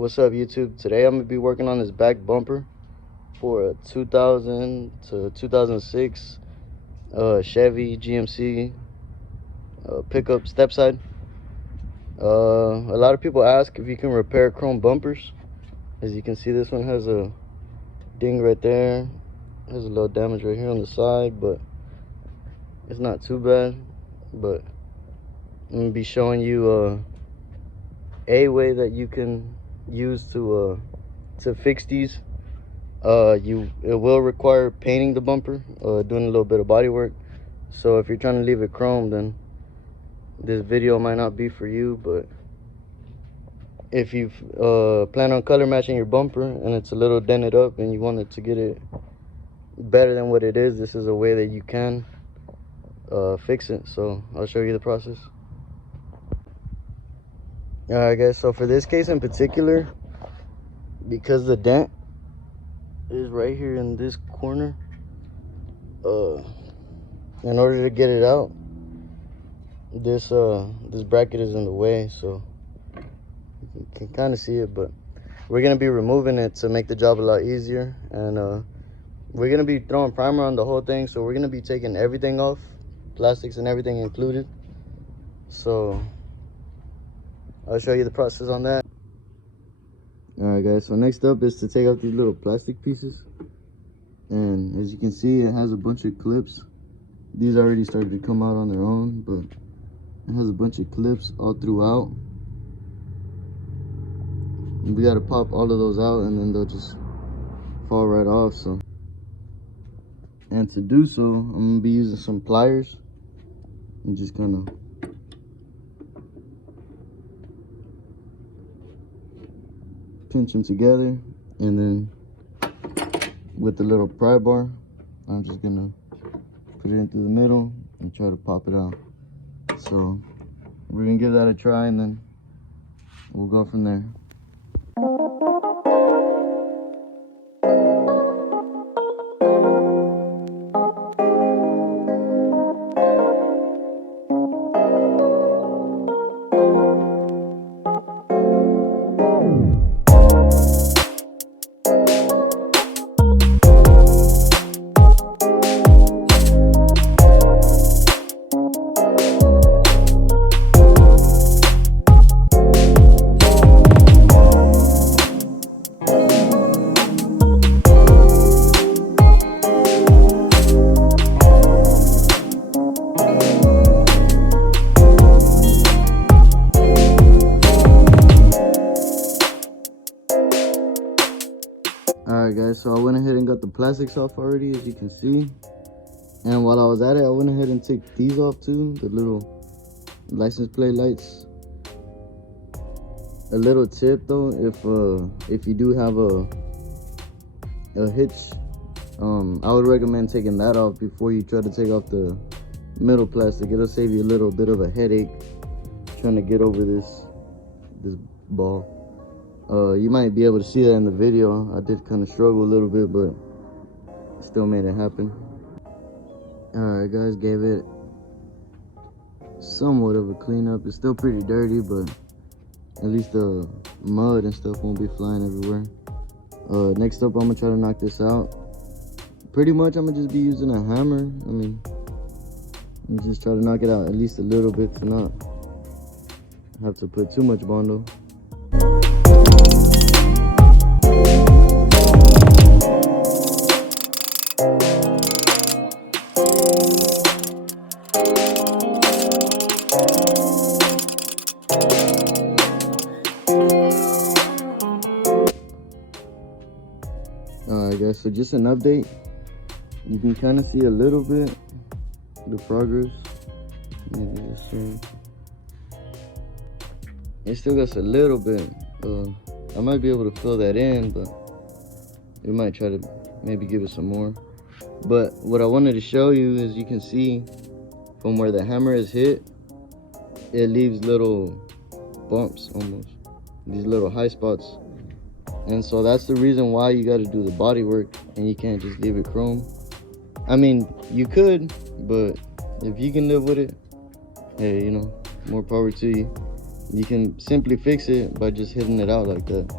What's up, YouTube? Today I'm gonna be working on this back bumper for a 2000 to 2006 Chevy GMC pickup step side. A lot of people ask if you can repair chrome bumpers. As you can see, this one has a ding right there. There's a little damage right here on the side, but it's not too bad. But I'm gonna be showing you a way that you can use to fix these. It will require painting the bumper, doing a little bit of body work. So if you're trying to leave it chrome, then this video might not be for you. But if you plan on color matching your bumper and it's a little dented up and you wanted to get it better than what it is, this is a way that you can fix it. So I'll show you the process. Alright guys, so for this case in particular, because the dent is right here in this corner, in order to get it out, this bracket is in the way, so you can kind of see it. But we're gonna be removing it to make the job a lot easier, and we're gonna be throwing primer on the whole thing. So we're gonna be taking everything off, plastics and everything included. So I'll show you the process on that. Alright guys, so next up is to take out these little plastic pieces. And as you can see, it has a bunch of clips. These already started to come out on their own, but it has a bunch of clips all throughout. And we gotta pop all of those out and then they'll just fall right off. So, and to do so, I'm gonna be using some pliers and just kind of pinch them together, and then with the little pry bar, I'm just gonna put it in through the middle and try to pop it out. So we're gonna give that a try and then we'll go from there. Alright guys, so I went ahead and got the plastics off already, as you can see. And while I was at it, I went ahead and took these off too, the little license plate lights. A little tip though, if you do have a hitch, I would recommend taking that off before you try to take off the middle plastic. It'll save you a little bit of a headache trying to get over this ball. You might be able to see that in the video. I did kind of struggle a little bit, but still made it happen. Alright guys, gave it somewhat of a cleanup. It's still pretty dirty, but at least the mud and stuff won't be flying everywhere. Next up, I'm gonna try to knock this out. Pretty much I'm gonna just be using a hammer. I mean, let me just try to knock it out at least a little bit to not have to put too much bondo. Alright guys, so just an update. You can kind of see a little bit the progress. Maybe just it still got a little bit. I might be able to fill that in, but we might try to maybe give it some more. But what I wanted to show you is, you can see from where the hammer is hit, it leaves little bumps almost, these little high spots. And so that's the reason why you got to do the body work, and you can't just leave it chrome. I mean, you could, but if you can live with it, hey, you know, more power to you. You can simply fix it by just hitting it out like that.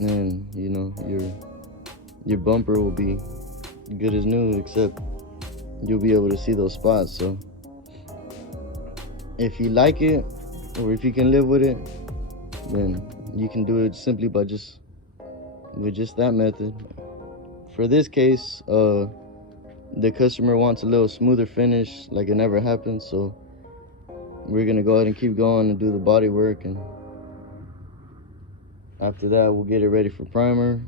and you know your bumper will be good as new, except you'll be able to see those spots. So if you like it, or if you can live with it, then you can do it simply by just that method. For this case, the customer wants a little smoother finish, like it never happened, so we're gonna go ahead and keep going and do the body work, and after that we'll get it ready for primer,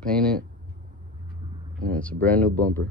paint it, and it's a brand new bumper.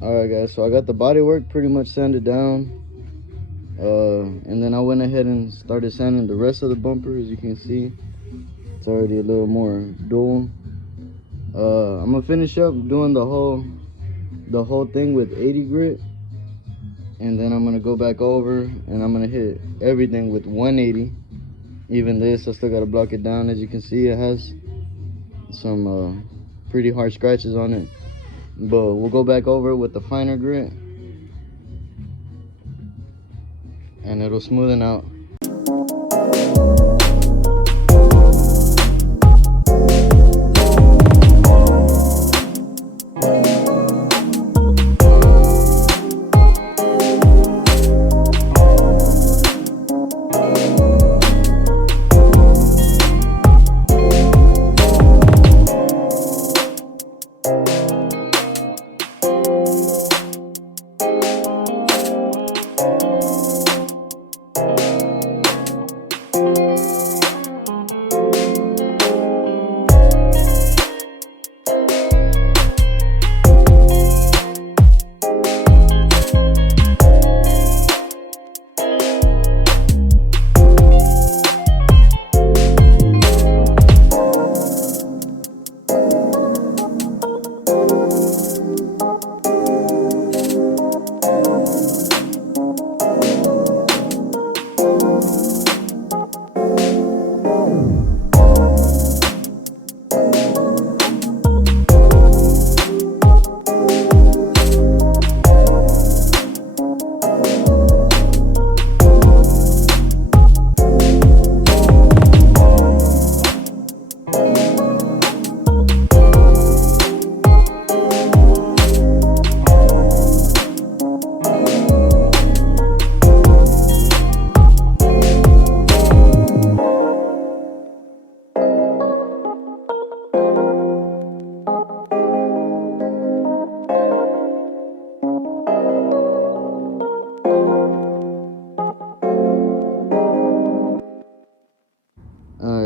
Alright guys, so I got the body work pretty much sanded down, and then I went ahead and started sanding the rest of the bumper. As you can see, it's already a little more dull. I'm gonna finish up doing the whole thing with 80 grit, and then I'm gonna go back over and I'm gonna hit everything with 180. Even this, I still gotta block it down. As you can see, it has some pretty hard scratches on it, but we'll go back over it with the finer grit and it'll smoothen out.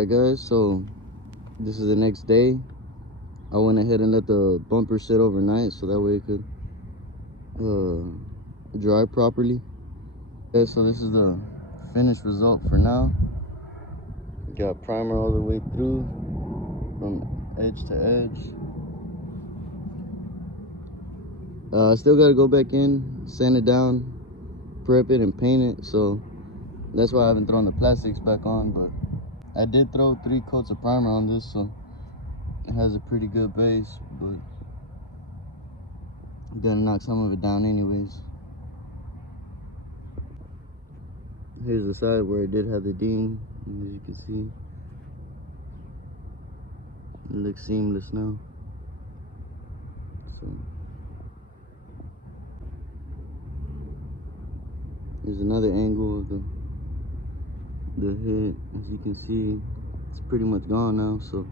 Alright guys, so this is the next day. I went ahead and let the bumper sit overnight so that way it could dry properly. Okay, so this is the finished result for now. Got primer all the way through from edge to edge. I still gotta go back in, sand it down, prep it, and paint it. So that's why I haven't thrown the plastics back on, but I did throw 3 coats of primer on this, so it has a pretty good base, but I'm gonna knock some of it down anyways. Here's the side where it did have the ding, and as you can see, it looks seamless now. So here's another angle of the hit. As you can see, it's pretty much gone now. So,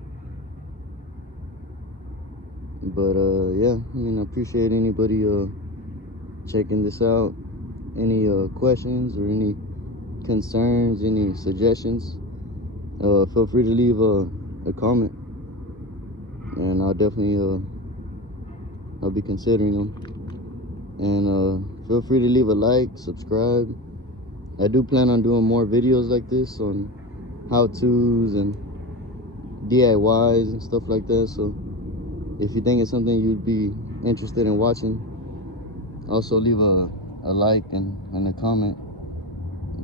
but yeah, I mean, I appreciate anybody checking this out. Any questions or any concerns, any suggestions, feel free to leave a comment, and I'll definitely I'll be considering them. And feel free to leave a like, subscribe. I do plan on doing more videos like this on how-tos and DIYs and stuff like that. So if you think it's something you'd be interested in watching, also leave a like and a comment.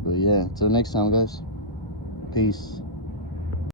But yeah, till next time guys, peace.